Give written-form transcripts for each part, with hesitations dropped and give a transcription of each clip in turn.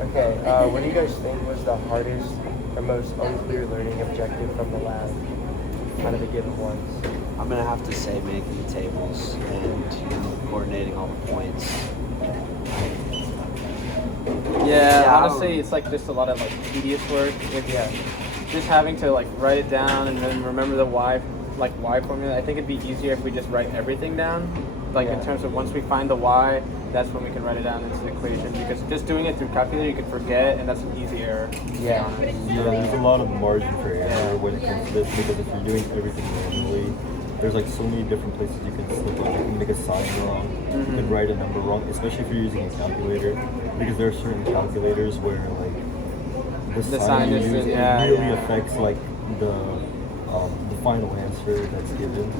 Okay, what do you guys think was the hardest or most unclear learning objective from the lab out of the given ones? I'm gonna have to say making the tables and coordinating all the points. Yeah, honestly, it's like just a lot of like tedious work. Yeah. Just having to like write it down and then remember the y formula. I think it'd be easier if we just write everything down. Like in terms of once we find the y, that's when we can write it down into the equation. Because just doing it through calculator, you could forget, and that's an easy error. Yeah. Yeah, there's a lot of margin for error when it comes to this because if you're doing everything manually, there's like so many different places you can slip up. You can make a sign wrong, you can write a number wrong, especially if you're using a calculator. Because there are certain calculators where like the sign you use really affects like the final answer that's given.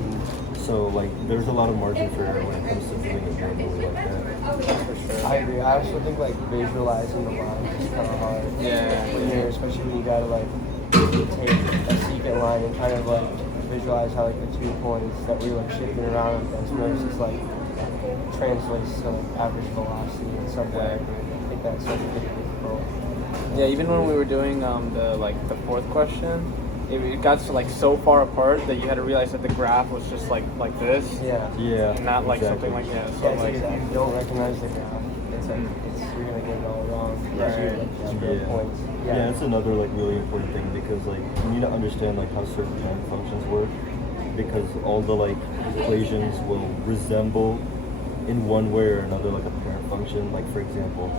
So like there's a lot of margin for error when it comes to doing it manually like that. For sure. I agree. I also think like visualizing the lines is kind of hard. Yeah. Especially when you gotta like take a secant line and kind of like visualize how like the 2 points that we're like shifting around on versus like translates to like average velocity in some way. I think that's like pretty difficult. Yeah, even when we were doing the fourth question, it got to like so far apart that you had to realize that the graph was just like this. Yeah. And not like something like that. So Yeah, like if you don't recognize the graph, it's like you're gonna get it all wrong. Points. Yeah, that's another like really important thing because like you need to understand like how certain time functions work because all the like equations will resemble in one way or another like a parent function. Like for example,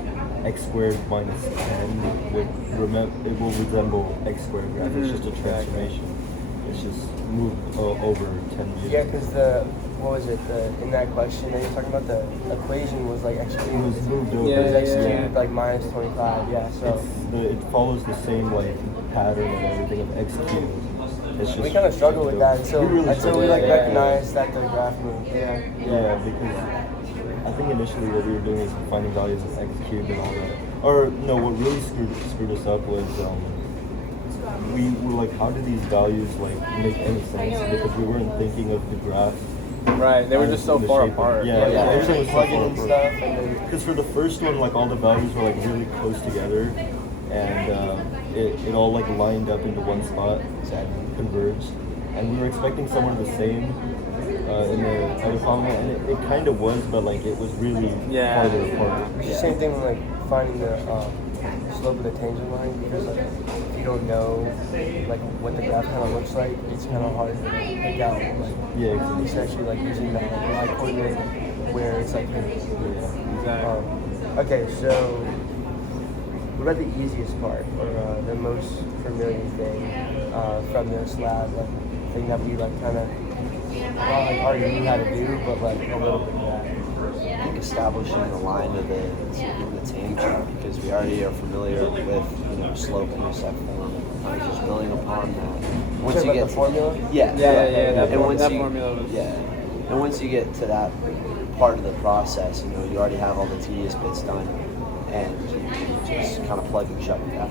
x squared minus 10 it will resemble x squared graph. It's just a transformation. It's just moved over 10 years. Yeah, because in that question that you're talking about, the equation was like x cubed. It was moved over. It was x cubed like minus 25. Yeah, so it follows the same like pattern and everything of x cubed. It's just we kind of struggle with that until we like recognize that the graph moved. Yeah, because I think initially what we were doing is finding values of x cubed and all that. Or no, what really screwed us up was we were like, how do these values like make any sense? Because we weren't thinking of the graph. Right, they were just so far apart. Everything was so far and apart. stuff. Because for the first one, like all the values were like really close together, and it all like lined up into one spot and converged. And we were expecting somewhere the same in the other column, and it kind of was, but like it was really farther apart. It's the same thing with like finding the slope of the tangent line because like if you don't know like what the graph kind of looks like, it's kind of hard to pick out like especially like using that like coordinate where it's like okay, so what about the easiest part or the most familiar thing from this lab, like thing that we like kind of not like already knew how to do, but like a little bit of that? I think establishing the line of the tangent because we already are familiar with slope and intercept form. Just building upon that. Once you get the formula, That formula was and once you get to that part of the process, you already have all the tedious bits done, and you just kind of plug and shut with that.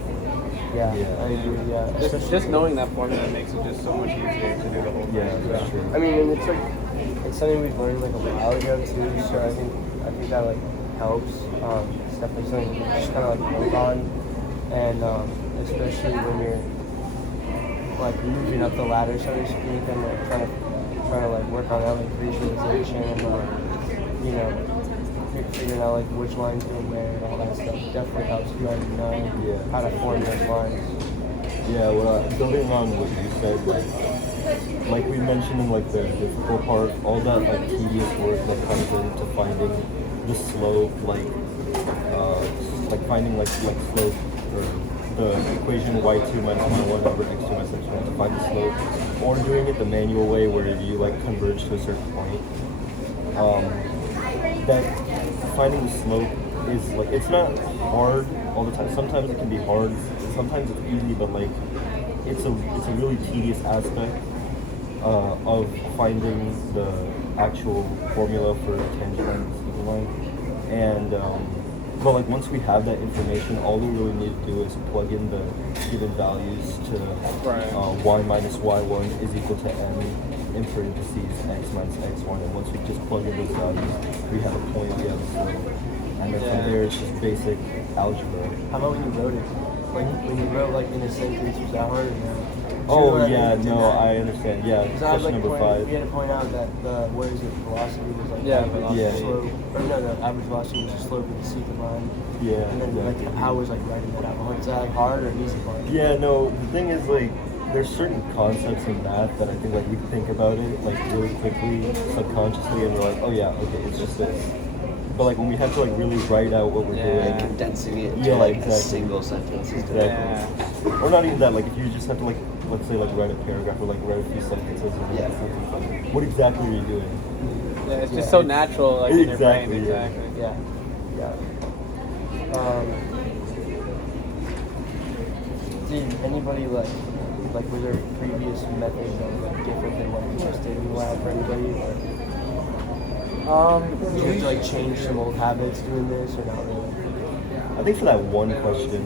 I agree. Yeah, just knowing that formula makes it just so much easier to do the whole thing. Yeah, that's true. I mean, and it's something we've learned like a while ago too. So I think that like helps. It's definitely something you just kind of like build on, and especially when you're like moving up the ladder, so to speak, and like trying to like work on that like visualization and figuring out like which lines go where and all that stuff. Definitely helps. You already know how to form those lines. Yeah, building on what you said, like we mentioned in like the difficult part, all that like tedious work that comes into finding the slope, like finding like slope or the equation y2 minus y1 over x2 minus x1 to find the slope, or doing it the manual way where you like converge to a certain point. That finding the slope is like it's not hard all the time. Sometimes it can be hard. Sometimes it's easy, but like it's a really tedious aspect of finding the actual formula for tangent line and secant line. And but like once we have that information, all we really need to do is plug in the given values to y minus y1 is equal to n in parentheses x minus x1. And once we just plug in those values, we have a point. We have a slope. and then Yeah. from there it's just basic algebra. How about when you wrote it? When you wrote like in a sentence, was that hard or no? Oh yeah, no, I understand. Yeah, Because I had question like number 5. we had to point out that the what is it, velocity was like Yeah, average velocity. slope, or no, the average velocity was the slope of the secant line. Yeah, And then like how was like writing that out? Was that like hard or easy part? Yeah, no, the thing is like there's certain concepts in math that I think like we think about it like really quickly, subconsciously, and we're like, oh yeah, okay, it's just this. But like when we have to like really write out what we're Yeah. Like doing, condensing it into Yeah, like exactly. a single sentence. Exactly. Yeah. or not even that, like if you just have to like let's say like write a paragraph or like write a few sentences and Yeah. what exactly are you doing? Yeah, it's just Yeah. so natural, like in your brain. Exactly, yeah. Exactly. Yeah. Did anybody like was there previous methods that were like different than what you just did in the lab for anybody? Or did you have to like change some old habits doing this or not really? I think for that one question,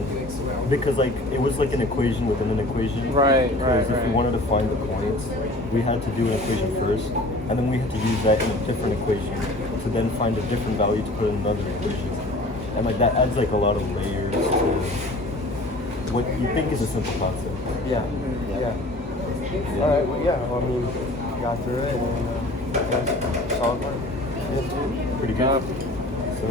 because like it was like an equation within an equation. Right, Because right, if we right. wanted to find the points, we had to do an equation first, and then we had to use that in a different equation to then find a different value to put in another equation. And like that adds like a lot of layers to what you think is a simple concept. Yeah. Yeah. All right. Well, yeah. Well, I mean, got through it and solid work. Pretty good. So,